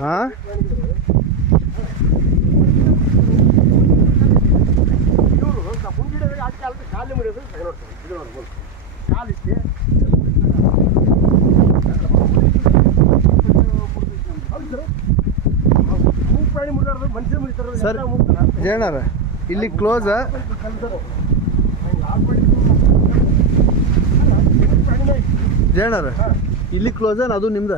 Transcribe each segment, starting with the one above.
ಹಾಂ ಸರ್ ಜಯಣ್ಣರ ಇಲ್ಲಿ ಕ್ಲೋಸ್ ಜಯಣ್ಣರ ಇಲ್ಲಿ ಕ್ಲೋಸ್ ಅದು ನಿಮ್ದು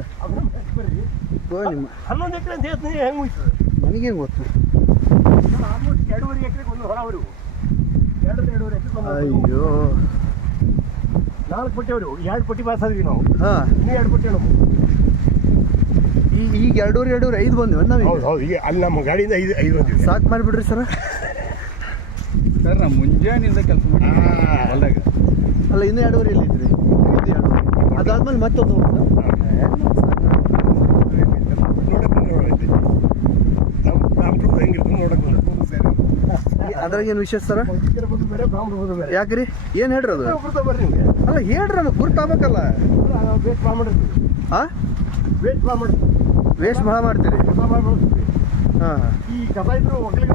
ನಿಮ್ಮ 11 ಎಕರೆ ಅಂತ ಹೇಳ್ತೀನಿ ಹೆಂಗೆ ಹೋಯ್ತದೆ ನನಗೇನು ಗೊತ್ತು ಆಲ್ಮೋಸ್ಟ್ 2.5 ಎಕರೆಗೆ ಒಂದು ಹೊಲ ಅವರು 2.5 ಎಕರೆ ಅಯ್ಯೋ 4 ಪಟ್ಟಿ ಅವರು 2 ಪಟ್ಟಿ ಪಾಸ್ ಆದ್ವಿ ನಾವು ಹಾಂ ಇನ್ನೂ 2 ಪಟ್ಟಿ ನಾವು ಈಗ 2.5 ಬಂದಿವ ನಾವು ಹೌದು ಹೌದು ಈಗ ಅಲ್ಲಿ ನಮ್ಮ ಗಾಡಿಯಿಂದ 5 ಬಂದಿವಿ ಸಾಕು ಮಾಡಿಬಿಡ್ರಿ ಸರ್ ನಾವು ಮುಂಜಾನಿಂದ ಕೆಲಸ ಮಾಡಿ ಹೊಲ್ದಾಗ ಅಲ್ಲ ಇನ್ನೂ 2.5 ಎಲ್ಲಿ ಐತ್ರಿ ಇದು 2.5 ಅದಾದ್ಮೇಲೆ ಮತ್ತೊಂದು ಅದ್ರಾಗೇನು ವಿಶೇಷ ಸರ ಯಾಕ್ರಿ ಏನು ಹೇಳ್ರಿ ಅದು ಅಲ್ಲ ಹೇಳ್ರಿ ನಮಗೆ ಗುರ್ತಾಗಬೇಕಲ್ಲ ಹಾಂ ವೇಸ್ಟ್ ಭಾಳ ಮಾಡ್ತೀರಿ ಹಾಂ ಈ ಕಸ ಇದ್ರು ಒಕ್ಕಲಿಗೆ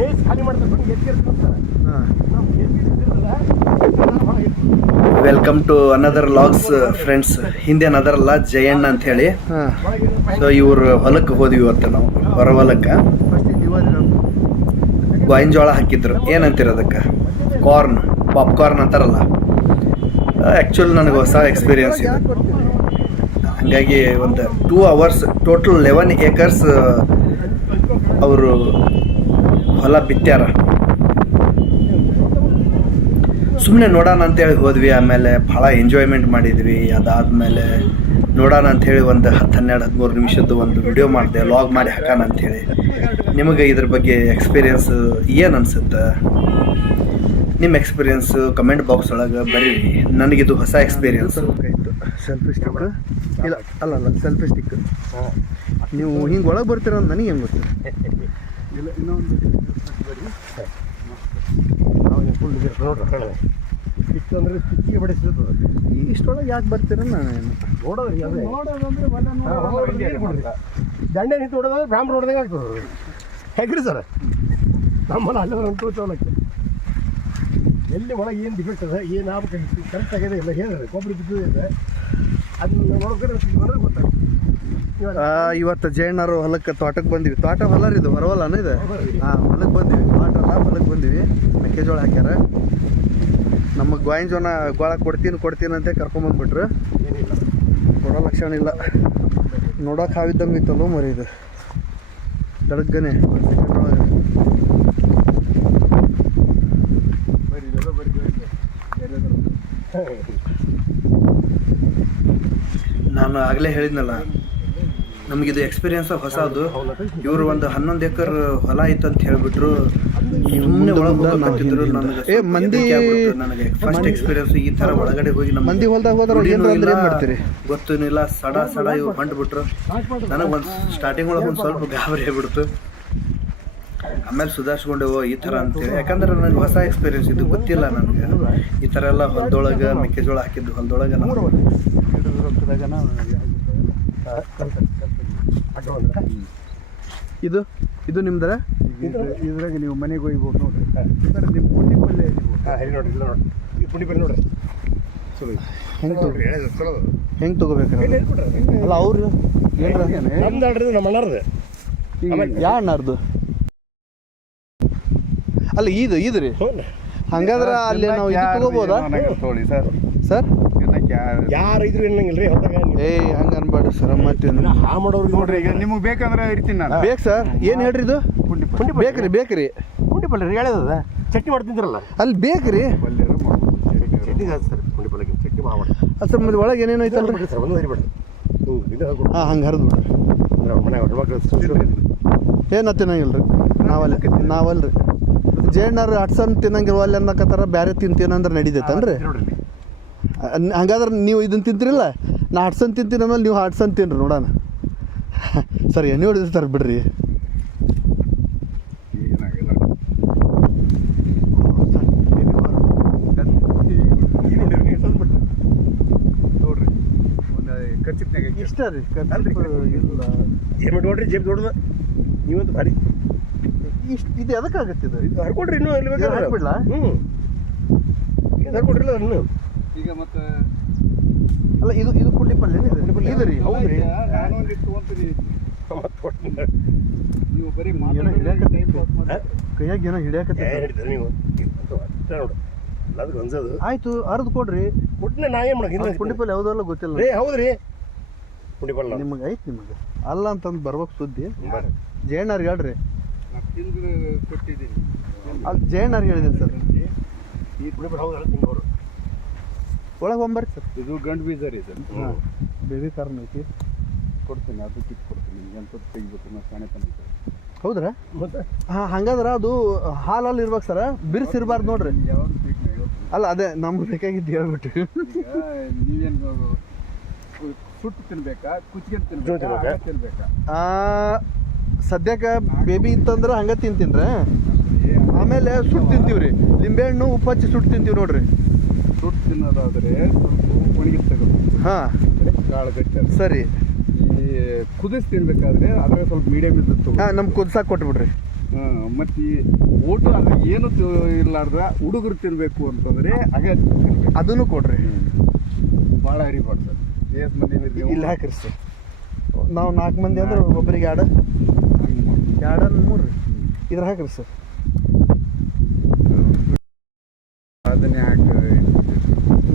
ಮೇಸ್ ಖಾಲಿ ಮಾಡ್ತಾರೆ ಹಾಂ welcome to another logs friends. ಹಿಂದೆ ಅನದರ್ ಅಲ್ಲ ಜಯಣ್ಣ ಅಂತ ಹೇಳಿ. ಸೊ ಇವ್ರ ಹೊಲಕ್ಕೆ ಹೋದ್ವಿ ಇವತ್ತು ನಾವು, ಹೊರ ಹೊಲಕ್ಕೆ. ಗಾಯಿನ ಜೋಳ ಹಾಕಿದ್ರು, ಏನಂತೀರ ಅದಕ್ಕೆ, ಕಾರ್ನ್, ಪಾಪ್ಕಾರ್ನ್ ಅಂತಾರಲ್ಲ. ಆ್ಯಕ್ಚುಲಿ ನನಗೆ ಹೊಸ ಎಕ್ಸ್ಪೀರಿಯನ್ಸ್ ಇದೆ. ಹಾಗಾಗಿ ಒಂದು 2 hours ಟೋಟಲ್ 11 acres ಅವರು ಹೊಲ ಬಿತ್ತ್ಯಾರ. ಸುಮ್ಮನೆ ನೋಡೋಣ ಅಂತೇಳಿ ಹೋದ್ವಿ. ಆಮೇಲೆ ಭಾಳ ಎಂಜಾಯ್ಮೆಂಟ್ ಮಾಡಿದ್ವಿ. ಅದಾದಮೇಲೆ ನೋಡೋಣ ಅಂಥೇಳಿ ಒಂದು 10-12-13 ನಿಮಿಷದ್ದು ಒಂದು ವಿಡಿಯೋ ಮಾಡಿದೆ, ಲಾಗ್ ಮಾಡಿ ಹಾಕೋಣ ಅಂಥೇಳಿ. ನಿಮಗೆ ಇದ್ರ ಬಗ್ಗೆ ಎಕ್ಸ್ಪೀರಿಯನ್ಸ್ ಏನು ಅನಿಸುತ್ತೆ? ನಿಮ್ಮ ಎಕ್ಸ್ಪೀರಿಯನ್ಸು ಕಮೆಂಟ್ ಬಾಕ್ಸ್ ಒಳಗೆ ಬರೀರಿ. ನನಗಿದು ಹೊಸ ಎಕ್ಸ್ಪೀರಿಯನ್ಸ್. ಸೆಲ್ಫಿ ಸ್ಟಿಕ್ ಇಲ್ಲ ಅಲ್ಲ ಸೆಲ್ಫಿ ಸ್ಟಿಕ್. ನೀವು ಹಿಂಗೆ ಒಳಗೆ ಬರ್ತೀರ ಅಂತ ನನಗೆ ಹೆಂಗೆ ಗೊತ್ತಿಲ್ಲ. ಇಲ್ಲ ಇನ್ನೊಂದು ಸ್ಟಿಕ್ ಅಂದರೆ ಸ್ಟಿಕ್ಕಿಗೆ ಬಡಿಸ್ಬಿಡ್ತದೆ. ಇಷ್ಟೊಳಗೆ ಯಾಕೆ ಬರ್ತೀರ? ನಾನೇನು ನೋಡೋದ್ರಿ ದಂಡೆ ನಿಂತು ಹೊಡೋದ್ರೆ ಬ್ರಾಹ್ಮಣ ಹೊಡೆದಂಗೆ ಆಗ್ತದೆ. ಹೇಗ್ರಿ ಸರ್ ನಮ್ಮಲ್ಲಿ ಅಲ್ಲದ ತೋಚೋಲಕ್ಕೆ ಎಲ್ಲಿ ಒಳಗೆ ಏನು ಡಿಫೆಕ್ಟ್ ಅದ, ಏನು ಆಗ್ಬೇಕಾಗಿತ್ತು, ಕರೆಕ್ಟ್ ಆಗಿದೆ ಇಲ್ಲ ಹೇಳಿದ್ರೆ ಕೊಬ್ಬರಿ ಬಿದ್ದಿದೆ ಇದೆ, ಅದನ್ನ ನೋಡ್ಕೊಂಡ್ರೆ ಗೊತ್ತಾಗ್ತದೆ. ಇವತ್ತು ಜಯಣ್ಣರು ಹೊಲಕ್ಕೆ, ತೋಟಕ್ಕೆ ಬಂದಿವಿ. ತೋಟ ಹೊಲ ರೀ ಇದು, ಹೊರವಲ್ಲನ ಇದೆ. ಹಾಂ, ಹೊಲಕ್ಕೆ ಬಂದಿವಿ. ತೋಟ ಅಲ್ಲ, ಹೊಲಕ್ಕೆ ಬಂದಿವಿ. ಮೆಕ್ಕೆಜೋಳ ಹಾಕ್ಯಾರ. ನಮಗೆ ಗಾಯಿನ ಜೋಳ ಗೋಳ ಕೊಡ್ತೀನಿ ಅಂತ ಕರ್ಕೊಂಬಂದ್ಬಿಟ್ರು. ಕೊಡೋ ಲಕ್ಷಣ ಇಲ್ಲ. ನೋಡೋಕೆ ಹಾವಿದ್ದಂಗೆ ಇತ್ತಲ್ಲೋ ಮರಿ ಇದು, ದಡಗ್ಗನೆ. ನಾನು ಆಗಲೇ ಹೇಳಿದ್ನಲ್ಲ, ನಮಗಿದು ಎಕ್ಸ್ಪೀರಿಯನ್ಸ್ ಹೊಸದು. ಇವರು ಒಂದು 11 ಎಕರೆ ಹೊಲ ಇತ್ತು ಅಂತ ಹೇಳಿಬಿಟ್ರು. ಸುಮ್ಮನೆ ಒಳಗೆ ಹೋಗ್ತಿದ್ರು. ನನಗೆ ಫಸ್ಟ್ ಎಕ್ಸ್ಪೀರಿಯನ್ಸ್ ಈ ಥರ ಒಳಗಡೆ ಹೋಗಿ ನಮ್ಮ ಮಂದಿ ಹೊಲ್ದಾಗ ಹೋದ್ರೆ ಗೊತ್ತೇನಿಲ್ಲ. ಸಡ ಇವ್ರು ಹೊಂಟ್ಬಿಟ್ರು. ನನಗೆ ಒಂದು ಸ್ಟಾರ್ಟಿಂಗ್ ಒಳಗೆ ಒಂದು ಸ್ವಲ್ಪ ಗಾಬರಿ ಆಗ್ಬಿಡ್ತು. ಆಮೇಲೆ ಸುಧಾರಿಸ್ಕೊಂಡೆವು ಈ ಥರ ಅಂತೇಳಿ. ಯಾಕಂದ್ರೆ ನನಗೆ ಹೊಸ ಎಕ್ಸ್ಪೀರಿಯನ್ಸ್, ಇದು ಗೊತ್ತಿಲ್ಲ ನನಗೆ. ಈ ಥರ ಎಲ್ಲ ಹೊಲದೊಳಗೆ ಮೆಕ್ಕೆಜೋಳ ಹಾಕಿದ್ದು ಹೊಲದೊಳಗೆ ಇದು ನಿಮ್ದರ. ಇದ್ರಾಗ ನೀವು ಮನೆಗೆ ಹೋಗ್ಬೋದು ನೋಡ್ರಿ. ನಿಮ್ಮ ಪುಂಡಿ ಪಲ್ಲೆ ನೋಡ್ರಿ, ಇಲ್ಲ ನೋಡ್ರಿ, ಈ ಪುಂಡಿ ಪಲ್ಲೆ ನೋಡ್ರಿ. ಹೆಂಗೆ ತೊಗೋಬೇಕ್ರಿ? ಅಲ್ಲ ಅವ್ರು ನಮ್ದು ಆಡ್ರಿ, ನಮ್ಮ ಅಣ್ಣಾರ್ದು. ಯಾವ ಅಣ್ಣಾರ್ದು? ಅಲ್ಲ ಇದು ರೀ. ಹಂಗಾದ್ರೆ ಅಲ್ಲಿ ನಾವು ಇದು ತಗೋಬೋದಾ ಸರ್? ಯಾರು ಇದ್ರು ಏನಂಗಿಲ್ಲ ರೀ ಹೊರದಾಗ. ಹಂಗೆ ಅನ್ಬೇಡ್ರಿ ಸರ್. ಮತ್ತೆ ಹಾ ಮಾಡೋರು ನೋಡ್ರಿ, ಈಗ ನಿಮಗೆ ಬೇಕಂದ್ರೆ ಇರ್ತೀನಿ ನಾನು. ಬೇಕು ಸರ್. ಏನು ಹೇಳ್ರಿ ಇದು? ಪುಂಡಿ ಬೇಕ್ರಿ. ಪುಂಡಿ ಪಲ್ಲೆ ಹೇಳದ ಚಟ್ನಿ ಮಾಡ್ತಿದ್ರಲ್ಲ ಅಲ್ಲಿ ಬೇಕ್ರಿ. ಚಟ್ನಿ ಸರ್, ಪುಂಡಿ ಪಲ್ಲೆ ಚಟ್ನಿ ಮಾಡಿ ಸರ್. ಮತ್ತೆ ಒಳಗೆ ಏನೇನು ಐತಲ್ರಿ ಸರ್? ಒಂದು ಹರಿಬೇಡ್ರಿ. ಹಾಂ, ಹಂಗೆ ಹರಿದು ಬಿಡ್ರಿ. ಮನೆ ಏನು ತಿನ್ನಂಗಿಲ್ಲ ರೀ. ನಾವಲ್ರಿ ಜೇಣ್ಣರು ಅಟ್ಸನ್ ತಿನ್ನಂಗಿರುವ ಅಲ್ಲಿ ಅನ್ನಕತ್ತಾರ. ಬೇರೆ ತಿಂತೀನಂದ್ರೆ ನಡೀತೈತನ್ರಿ? ಹಂಗಾದ್ರೆ ನೀವು ಇದನ್ನು ತಿಂತೀರಿಲ್ಲ, ನಾ ಹಟ್ಸನ್ ತಿಂತೀನಿ ಆಮೇಲೆ ನೀವು ಹಟ್ಸನ್ ತಿನ್ರಿ ನೋಡೋಣ. ಸರ್ ಎಣ್ಣೆ ಹೊಡಿತಾರೆ ಬಿಡ್ರಿ. ನೋಡ್ರಿ, ಒಂದು ಖರ್ಚಿಪ್ನಾಗ ಇಷ್ಟ ರೀ ಇಲ್ಲ ಹೆಲ್ಮೆಟ್ ನೋಡ್ರಿ ಜೇಬ್ ದೊಡ್ಡದು ನೀವಂತೂ ಭಾರಿ ಇಷ್ಟು ಇದು ಎದಕ್ಕಾಗತ್ತೆ ಇದು ಹರ್ಕೊಡ್ರಿ ಇನ್ನೂ ಎಲ್ಲಿ ಬೇಕಾದ್ರೆ ಹಾಕ್ಬಿಡ್ಲಾ? ಇದು ಹರ್ಕೊಡ್ರಿಲ್ಲ ಇನ್ನೂ ಈಗ ಮತ್ತೆ ಅಲ್ಲ ಇದು ಪುಂಡಿ ಪಲ್ಯ ಇದು ರೀ ಹೌದ್ರಿ ನಾನೊಂದು ತೊಗೊಂತೀನಿ ನೀವು ಬರೀ ಏನೋ ಕೈಯಾಗ ಏನೋ ಹಿಡಿಯಾಕತ್ತೆ ಹಿಡಿದ್ರೆ ನೀವು ಅಷ್ಟೇ ನೋಡು ಎಲ್ಲದಕ್ಕೆ ಅನ್ಸೋದು ಆಯ್ತು ಅರ್ದು ಕೊಡ್ರಿ ಕೊಟ್ಟನೆ ನಾ ಏನು ಮಾಡಕ್ಕೆ ಪುಂಡಿ ಪಲ್ಯ ಯಾವುದಲ್ಲ ಗೊತ್ತಿಲ್ಲ ರೇ ಹೌದ್ರಿ ಪುಂಡಿ ಪಲ್ಯ ನಿಮಗೆ ಐತಿ ನಿಮಗೆ ಅಲ್ಲ ಅಂತಂದು ಬರ್ಬೇಕು ಸುದ್ದಿ ಜಯಣ್ಣವ್ರಿಗೆ ಹೇಳ್ರಿ ನಾನು ತಿಂದು ಕೊಟ್ಟಿದ್ದೀನಿ ಅಲ್ಲಿ ಜಯಣ್ಣವ್ರಿಗೆ ಹೇಳಿದ್ದೀನಿ ಸರ್ ಈ ಪುಂಡಿ ಪಲ್ಯ ಹೌದಲ್ಲ ತಿಂಗೋರು ಒಳಗೆ ಬಂಬರ್ರಿ ಸರ್ ಇದು ಗಂಡು ಬೀಜ ರೀ ಸರ್ ಹಾಂ ಬೇಬಿ ಕಾರ್ನ್ ಐತಿ ಕೊಡ್ತೀನಿ ಅದು ಕಿಟ್ ಕೊಡ್ತೀನಿ ನಿಮ್ಗೆ ಅಂತ ತೆಗಿಬೇಕು ನಾವು ಕಾಣೆತನ ಹೌದ್ರಾ ಮತ್ತೆ ಹಾಂ ಹಂಗಾದ್ರೆ ಅದು ಹಾಲಲ್ಲಿ ಇರ್ಬೇಕು ಸರ್ ಬಿರ್ಸಿರ್ಬಾರ್ದು ನೋಡ್ರಿ ಯಾವ್ದು ಬೇಕು ನಾ ಹೇಳ್ತೀನಿ ಅಲ್ಲ ಅದೇ ನಮ್ಗೆ ಬೇಕಾಗಿದ್ದು ಹೇಳ್ಬಿಟ್ಟು ಈಗ ನೀವೇನು ಸುಟ್ಟು ತಿನ್ಬೇಕಾ ಕುಚ್ಕೊಂಡು ತಿನ್ಬೇಕಾ ತಿನ್ಬೇಕಾ ಸದ್ಯಕ್ಕೆ ಬೇಬಿ ಇತ್ತಂದ್ರೆ ಹಂಗೆ ತಿಂತೀನ್ರಿ ಆಮೇಲೆ ಸುಟ್ಟು ತಿಂತೀವಿ ರೀ ಲಿಂಬೆಹಣ್ಣು ಉಪ್ಪು ಹಚ್ಚಿ ಸುಟ್ಟು ತಿಂತೀವಿ ನೋಡ್ರಿ ಸುಟ್ಟು ತಿನ್ನೋದಾದ್ರೆ ಸ್ವಲ್ಪ ಒಣಗಿ ತಗೋಬೇಕು ಹಾಂ ಕಾಳು ಗಟ್ಟಿ ಸರಿ ಈ ಕುದಿಸಿ ತಿನ್ಬೇಕಾದ್ರೆ ಅದ್ರಾಗ ಸ್ವಲ್ಪ ಮೀಡಿಯಮ್ ಇದ್ದದ್ದು ತಗೋ ಹಾಂ ನಮ್ಗೆ ಕುದ್ಸಾಕ್ ಕೊಟ್ಬಿಡ್ರಿ ಮತ್ತು ಈ ಊಟ ಅದು ಏನು ಇರ್ಲಾರ್ದ ಹುಡುಗರು ತಿನ್ನಬೇಕು ಅಂತಂದ್ರೆ ಹಾಗೆ ತಿನ್ಬೇಕು ಅದನ್ನು ಕೊಡ್ರಿ ಭಾಳ ಹರಿಬಾರ್ದು ಸರ್ ಏಸ್ ಮಂದಿ ಇಲ್ಲಿ ಹಾಕಿರಿ ಸರ್ ನಾವು 4 ಮಂದಿ ಅಂದ್ರೆ ಒಬ್ಬರಿಗೆ ಎರಡು ಹಂಗೆ ಮಾಡಿ 2 3 ರೀ ಇದ್ರ ಹಾಕಿರಿ ಸರ್ ಅದನ್ನೇ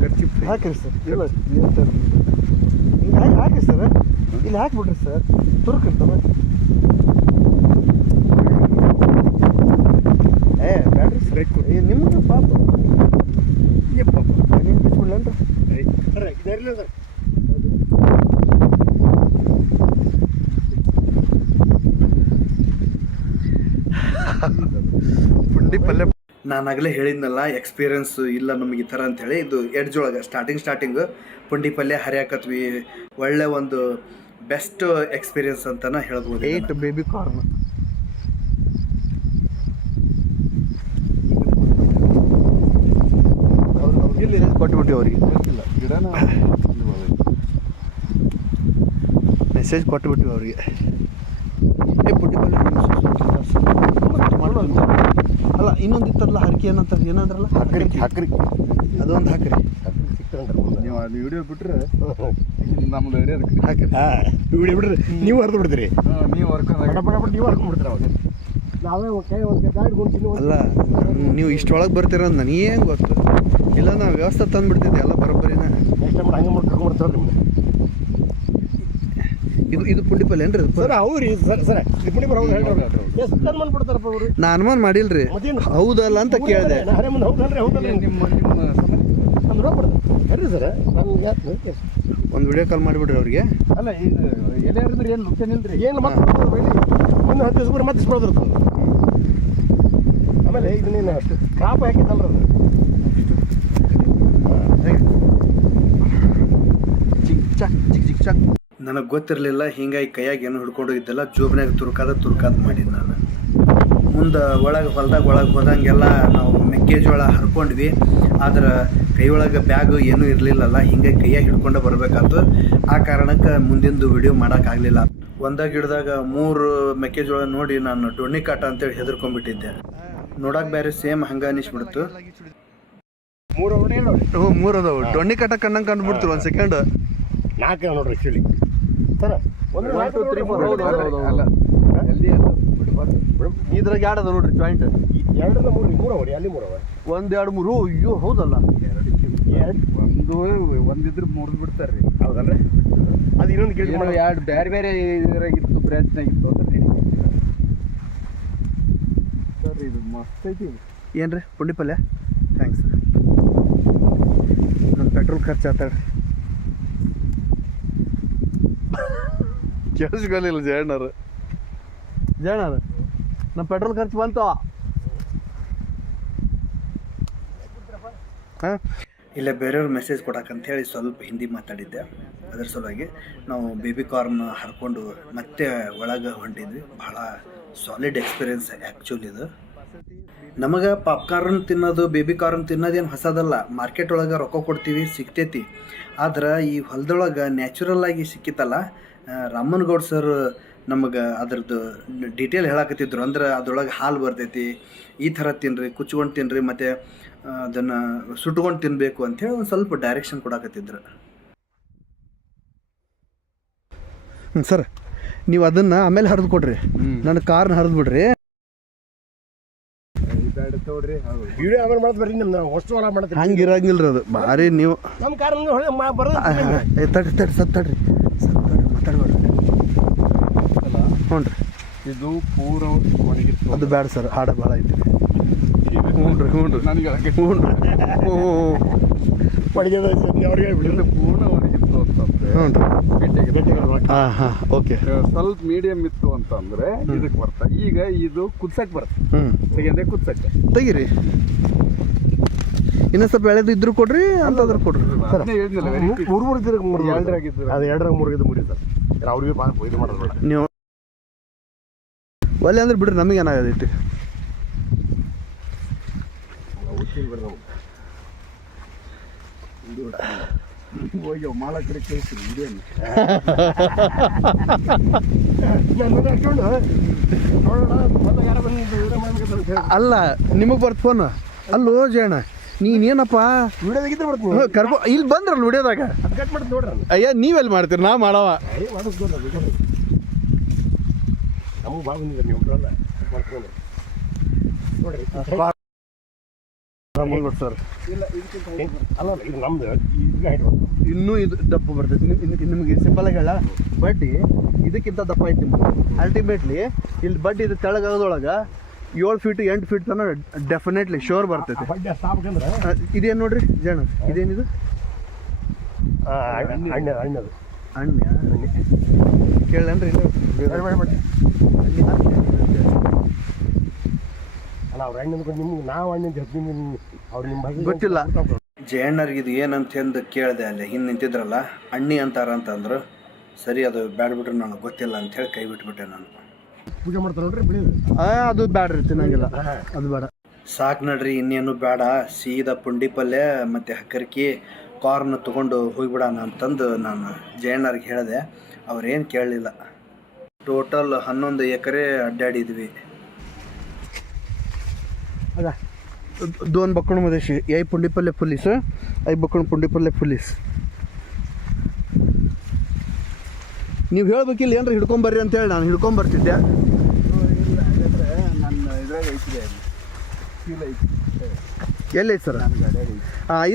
ಖರ್ಚು ಹಾಕಿರಿ ಸರ್ ಇಲ್ಲ ಹಿಂಗೆ ಹಾಕಿ ಸರ್ ಇಲ್ಲಿ ಹಾಕ್ಬಿಡ್ರಿ ಸರ್ ತುರ್ಕಿರ್ತವೆ ಬ್ಯಾಡ್ರಿ ಬೇಕು ನಿಮ್ಗೆ ಪಾಪ ಮನೇಲಿ ಬಿಚ್ಬಿಡ್ಲೇನ್ರಿ ಸರ್ ಪುಂಡಿ ಪಲ್ಯ ನಾನು ಆಗಲೇ ಹೇಳಿದ್ನಲ್ಲ ಎಕ್ಸ್ಪೀರಿಯನ್ಸ್ ಇಲ್ಲ ನಮಗೆ ಈ ಥರ ಅಂತೇಳಿ ಇದು ಎಡ್ಜ್ ಒಳಗೆ ಸ್ಟಾರ್ಟಿಂಗ್ ಪುಂಡಿ ಪಲ್ಯ ಹರಿಯಾಕತ್ವಿ ಒಳ್ಳೆ ಒಂದು ಬೆಸ್ಟ್ ಎಕ್ಸ್ಪೀರಿಯನ್ಸ್ ಅಂತಲೇ ಹೇಳ್ಬೋದು 8 ಬೇಬಿ ಕಾರ್ನ್ ಇಲ್ಲಿ ಕೊಟ್ಬಿಟ್ಟು ಅವ್ರಿಗೆ ಗಿಡನ ಮೆಸೇಜ್ ಕೊಟ್ಬಿಟ್ಟು ಅವ್ರಿಗೆ ಪುಂಡಿ ಪಲ್ಯ ಅಲ್ಲ ಇನ್ನೊಂದು ಇತ್ತಲ್ಲ ಹರಕೆ ಏನಂದ್ರಲ್ಲ ಹಾಕ್ರಿ ಅದೊಂದು ಹಾಕ್ರಿ ನೀವು ಅದು ವಿಡಿಯೋ ಬಿಟ್ರೆ ನಮ್ದು ಏರಿಯಾದಕ್ಕೆ ಹಾಕ್ರಿ ವಿಡಿಯೋ ಬಿಡ್ರಿ ನೀವು ಹರಿದು ಬಿಡ್ತೀರಿ ನೀವು ವರ್ಕ್ ನೀವು ಹರ್ಕೊಂಡ್ಬಿಡ್ತೀರ ಅವಾಗ ನಾವೇ ಕೈ ಒಂದು ಗಾಡಿ ಕೊಡ್ತೀನಿ ಅಲ್ಲ ನೀವು ಇಷ್ಟೊಳಗೆ ಬರ್ತೀರ ಅಂತ ನನಗೇನು ಗೊತ್ತು ಇಲ್ಲ ನಾವು ವ್ಯವಸ್ಥೆ ತಂದುಬಿಡ್ತಿದ್ದೆ ಎಲ್ಲ ಬರೋಬ್ಬರಿನ ನೆಕ್ಸ್ಟ್ ಟೈಮ್ ಹಂಗೆ ಮಾಡ್ಕೊಂಡ್ಬಿಡ್ತಾರೆ ನಿಮ್ಗೆ ಇದು ಪುಂಡಿ ಪಲ್ಯ ಏನ್ರಿ ಸರ್ ಅವ್ರಿ ಸರ್ ಪುಂಡಿ ಪಲ್ಯ ಹೇಳ್ರಿ ಎಷ್ಟು ಟನ್ ಮಾಡ್ಬಿಡ್ತಾರಪ್ಪ ಅವರು ನಾನು ಅನುಮಾನ ಮಾಡಿಲ್ರಿ ಹೌದಲ್ಲ ಅಂತ ಕೇಳಿದೆ ಹೌದಲ್ರಿ ಹೌದಲ್ರಿ ನಿಮ್ಮ ಅಂದ್ರೆ ಬರ್ರಿ ಸರ್ ಒಂದು ವಿಡಿಯೋ ಕಾಲ್ ಮಾಡಿಬಿಡ್ರಿ ಅವ್ರಿಗೆ ಅಲ್ಲ ಇದು ಎಲೆ ಹರಿದ್ರೆ ಏನು ಲುಕ್ಷನ್ ಇಲ್ರಿ ಏನು ಮತ್ತೆ ಇನ್ನು 10 ದಿವಸ ಬರೀ ಮತ್ತೆ ಇಸ್ಕೊಳ್ದಿರ್ತದೆ ಆಮೇಲೆ ಇದನ್ನೇನು ಅಷ್ಟು ಕ್ರಾಪ್ ಹಾಕಿದ್ದಲ್ರ ಅದು ಚಿಕ್ ಚಾಕ್ ಚಿಕ್ ಚಿಕ್ ಚಾಕ್ ನನಗೆ ಗೊತ್ತಿರಲಿಲ್ಲ ಹಿಂಗಾಗಿ ಕೈಯಾಗ ಏನು ಹಿಡ್ಕೊಂಡು ಇದ್ದಲ್ಲ ಜೋಬ್ನಾಗ ತುರ್ಕಾದ ಮಾಡಿದ್ದು ನಾನು ಮುಂದೆ ಹೊಲ್ದಾಗ ಒಳಗೆ ಹೋದಂಗೆಲ್ಲ ನಾವು ಮೆಕ್ಕೆಜೋಳ ಹರ್ಕೊಂಡ್ವಿ ಆದ್ರೆ ಕೈ ಒಳಗೆ ಬ್ಯಾಗ್ ಏನೂ ಇರಲಿಲ್ಲಲ್ಲ ಹಿಂಗಾಗಿ ಕೈಯಾಗ ಹಿಡ್ಕೊಂಡು ಬರಬೇಕಾಯ್ತು ಆ ಕಾರಣಕ್ಕೆ ಮುಂದಿಂದು ವಿಡಿಯೋ ಮಾಡೋಕ್ಕಾಗಲಿಲ್ಲ ಒಂದಾಗ ಗಿಡದಾಗ 3 ಮೆಕ್ಕೆಜೋಳ ನೋಡಿ ನಾನು ಡೊಣ್ಣಿ ಕಾಟ ಅಂತೇಳಿ ಹೆದರ್ಕೊಂಡ್ಬಿಟ್ಟಿದ್ದೆ ನೋಡಕ್ಕೆ ಬೇರೆ ಸೇಮ್ ಹಂಗೆ ಅನಿಸ್ಬಿಡ್ತು 3 ಅದಾವು ಡೊಣ್ಣಿ ಕಾಟ ಕಣ್ಣಂಗೆ ಕಂಡುಬಿಡ್ತು ಒಂದು ಸೆಕೆಂಡ್ 4 ನೋಡ್ರಿ ಆ್ಯಕ್ಚುಲಿ ಸರ್ 1 2 3 4 ಅಲ್ಲ ಎಲ್ಲಿ ಅಲ್ಲ ಬಿಡಬಾರ್ದು ಇದ್ರಾಗ 2 ಅದ ನೋಡ್ರಿ ಜಾಯಿಂಟ್ 2 3 ಅವರಿ ಅಲ್ಲಿ 3 ಅವ 1 2 3 ಅಯ್ಯೋ ಹೌದಲ್ಲ ಒಂದಿದ್ರೆ ಮುರಿದು ಬಿಡ್ತಾರ್ರಿ ಹೌದಲ್ರಿ ಅದು ಇನ್ನೊಂದು ಕೇಳಿ ಎರಡು ಬೇರೆ ಇದ್ರಾಗಿತ್ತು ಬ್ರಾಂಚ್ನಾಗಿತ್ತು ಅಂದ್ರೆ ಸರ್ ಇದು ಮಸ್ತ್ ಐತಿ ಏನ್ರಿ ಪುಂಡಿ ಪಲ್ಯ ಥ್ಯಾಂಕ್ಸ್ ನನ್ನ ಪೆಟ್ರೋಲ್ ಖರ್ಚು ಆತಾಡ್ರಿ ಕೇಳಿಸ್ಕೊಲಿಲ್ಲ ಜಯಣ್ಣರು ನಮ್ಮ ಪೆಟ್ರೋಲ್ ಖರ್ಚು ಬಂತು ಹಾಂ ಇಲ್ಲ ಬೇರೆಯವ್ರು ಮೆಸೇಜ್ ಕೊಡಕ್ಕಂತ ಹೇಳಿ ಸ್ವಲ್ಪ ಹಿಂದಿ ಮಾತಾಡಿದ್ದೆ ಅದರ ಸಲುವಾಗಿ ನಾವು ಬೇಬಿ ಕಾರ್ನ್ ಹರ್ಕೊಂಡು ಮತ್ತೆ ಒಳಗೆ ಹೊಂಟಿದ್ವಿ ಭಾಳ ಸಾಲಿಡ್ ಎಕ್ಸ್ಪೀರಿಯನ್ಸ್ ಆ್ಯಕ್ಚುಲಿ ಇದು ನಮಗೆ ಪಾಪ್ಕಾರ್ನ್ ತಿನ್ನೋದು ಬೇಬಿ ಕಾರ್ನ್ ತಿನ್ನೋದೇನು ಹೊಸದಲ್ಲ. ಮಾರ್ಕೆಟ್ ಒಳಗೆ ರೊಕ್ಕ ಕೊಡ್ತೀವಿ, ಸಿಗ್ತೈತಿ. ಆದ್ರೆ ಈ ಹೊಲದೊಳಗೆ ನ್ಯಾಚುರಲ್ ಆಗಿ ಸಿಕ್ಕಿತ್ತಲ್ಲ, ರಾಮನಗೌಡ್ ಸರ್ ನಮಗೆ ಅದ್ರದ್ದು ಡೀಟೇಲ್ ಹೇಳಕತ್ತಿದ್ರು. ಅಂದ್ರೆ ಅದ್ರೊಳಗೆ ಹಾಲು ಬರ್ತೈತಿ, ಈ ಥರ ತಿನ್ನಿರಿ, ಕುಚ್ಕೊಂಡು ತಿನ್ನಿರಿ, ಮತ್ತು ಅದನ್ನು ಸುಟ್ಕೊಂಡು ತಿನ್ನಬೇಕು ಅಂಥೇಳಿ ಒಂದು ಸ್ವಲ್ಪ ಡೈರೆಕ್ಷನ್ ಕೊಡಕತ್ತಿದ್ರು. ಸರ್ ನೀವು ಅದನ್ನು ಆಮೇಲೆ ಹರಿದು ಕೊಡ್ರಿ, ನನ್ನ ಕಾರ್ನ ಹರಿದು ಬಿಡ್ರಿ. ವಿಡಿಯೋ ಆಮೇಲೆ ಮಾಡೋದು ಬರ್ರಿ, ನಮ್ಮ ಅಷ್ಟು ಹೊಲ ಮಾಡ್ತೀವಿ. ಹಂಗೆ ಇರಂಗಿಲ್ಲ ಅದು ಭಾರಿ ನೀವು ನಮ್ಮ ಕಾರ್ ಬರೋದು. ತಡ್ರಿ ಮಾತಾಡ್ಬೇಡ್ರಿ. ಹ್ಞೂ ರೀ, ಇದು ಪೂರ ಒಣಗಿತ್ತು. ಅದು ಬೇಡ ಸರ್, ಹಾಡ ಭಾಳ ಐತಿ. ಹ್ಞೂ ರೀ ನನಗೆ ಹ್ಞೂ ಪಡಿಗೆದ ಅವ್ರಿಗೆ ಇದು ಪೂರ್ಣ ಒಣಗಿತ್ತು ಅಂತಂದ್ರೆ ಹಾಂ ಓಕೆ, ಸ್ವಲ್ಪ ಮೀಡಿಯಂ ಇತ್ತು ಅಂತಂದ್ರೆ ಇದಕ್ಕೆ ಬರ್ತಾ. ಈಗ ಇದು ಕುದ್ಸಕ್ ಬರುತ್ತೆ, ತೆಗೆದೇ ಕುದ್ಸಕ್ಕೆ ತೆಗೀರಿ. ಇನ್ನೂ ಸ್ವಲ್ಪ ಎಳೆದು ಇದ್ರು ಕೊಡ್ರಿ, ಅಂತಂದ್ರೆ ಕೊಡ್ರಿ. ಮೂರು ತಿರುಗಿ ಎರಡರಾಗಿದ್ದು ಅದು 2 3 ಮುಡಿ ಸರ್. ಅವ್ರಿಗೆ ಇದು ಮಾಡೋದು ಬೇಡ. ನೀವು ಒಲೆ ಅಂದ್ರೆ ಬಿಡ್ರಿ, ನಮಗೆ ಏನಾಗದೈತಿ. ಹೋಗಿ ಮಾಲಕರಿಗೆ ಕಳಿಸ್ರಿ ಇದೇನು ಅಲ್ಲ ನಿಮಗೆ ಬರ್ತ ಫೋನ್. ಅಲ್ಲೋ ಜಯಣ್ಣ, ನೀನೇನಪ್ಪ ವಿಡಿಯೋದಾಗಿದ್ದೆ ಬರ್ತೀನಿ. ಕರ್ಕೊ ಇಲ್ಲಿ ಬಂದ್ರಲ್ಲ ವಿಡಿಯೋದಾಗ. ಕಟ್ ಮಾಡ್ತೀನಿ ನೋಡ್ರಿ. ಅಯ್ಯ ನೀವೆಲ್ಲಿ ಮಾಡ್ತೀರಿ, ನಾ ಮಾಡವ. ನಮಗೆ ಭಾಳ ಬಂದಿದ್ದಾರೆ, ನೀವು ಒಬ್ಬರಲ್ಲ ಮಾಡ್ಕೊಂಡು ನೋಡ್ರಿ ಸರ್. ಅಲ್ಲ ಇದು ನಮ್ದು ಇನ್ನೂ ಇದು ದಪ್ಪ ಬರ್ತೈತಿ. ನಿಮಗೆ ಸಿಂಪಲ್ ಆಗಿ ಹೇಳ, ಬಡ್ಡಿ ಇದಕ್ಕಿಂತ ದಪ್ಪ ಐತಿ ನಿಮ್ಗೆ. ಅಲ್ಟಿಮೇಟ್ಲಿ ಇಲ್ಲಿ ಬಡ್ಡಿ ಇದು ತೆಳಗಾಗೋದ್ರೊಳಗೆ 7 ಫೀಟ್ 8 ಫೀಟ್ ತನಕ ಡೆಫಿನೆಟ್ಲಿ ಶೋರ್ ಬರ್ತೈತಿ. ಬಡ್ಡಿ ಅಷ್ಟು ಆಗ್ಬೇಕಂದ್ರೆ ಇದೇನು ನೋಡ್ರಿ ಜನ, ಇದೇನಿದು ಅಣ್ಣದು ಅಣ್ಣ ಕೇಳನ್ರಿ. ಅಲ್ಲ ಅವ್ರ ಹಣ್ಣಿಂದ ನಿಮ್ಗೆ ನಾವು ಹಣ್ಣಿಂದ ನಿಮ್ಗೆ ಅವ್ರು ನಿಮ್ಮ ಗೊತ್ತಿಲ್ಲ. ಜಯಣ್ಣರಿಗೆ ಇದು ಏನಂತಂದು ಕೇಳಿದೆ, ಅಲ್ಲಿ ಹಿಂದೆ ನಿಂತಿದ್ರಲ್ಲ, ಅಣ್ಣಿ ಅಂತಾರ ಅಂತಂದ್ರು. ಸರಿ, ಅದು ಬ್ಯಾಡ ಬಿಟ್ರೆ ನನಗೆ ಗೊತ್ತಿಲ್ಲ ಅಂಥೇಳಿ ಕೈ ಬಿಟ್ಬಿಟ್ಟೆ ನಾನು. ಪೂಜೆ ಮಾಡ್ತಾರೆ ನೋಡ್ರಿ ಬಿಡಿ. ಅದು ಬ್ಯಾಡ್ರಿ, ತಿನ್ನಂಗಿಲ್ಲ, ಅದು ಬೇಡ. ಸಾಕು ನಡ್ರಿ, ಇನ್ನೇನು ಬೇಡ. ಸೀದಾ ಪುಂಡಿ ಪಲ್ಯ ಮತ್ತು ಹಕ್ಕರಿಕಿ ಕಾರ್ನ್ ತೊಗೊಂಡು ಹೋಗಿಬಿಡೋಣ ಅಂತಂದು ನಾನು ಜಯಣ್ಣರಿಗೆ ಹೇಳಿದೆ. ಅವ್ರೇನು ಕೇಳಲಿಲ್ಲ. ಟೋಟಲ್ 11 ಎಕರೆ ಅಡ್ಡಾಡಿದ್ವಿ. अगा 2 बकण मदेशी, 1 पुंडी पल्ले पुलिस, 1 बकण पुंडी पल्ले पुलिस. ನೀವು ಹೇಳಬೇಕಿಲ್ಲ ಏನ್ರಿ ಹಿಡ್ಕೊಂಬರ್ರಿ ಅಂತೇಳಿ ನಾನು ಹಿಡ್ಕೊಂಬರ್ತಿದ್ದೆ. ನನ್ನ ಇದ್ರಾಗ ಐತಿದೆ, ಎಲ್ಲೈತೆ ಸರ್?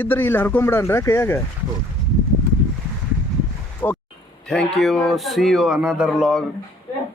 ಇದ್ರೆ ಇಲ್ಲಿ ಹರ್ಕೊಂಬಿಡನ್ರ ಕೈಯಾಗ. Thank you. See you another log.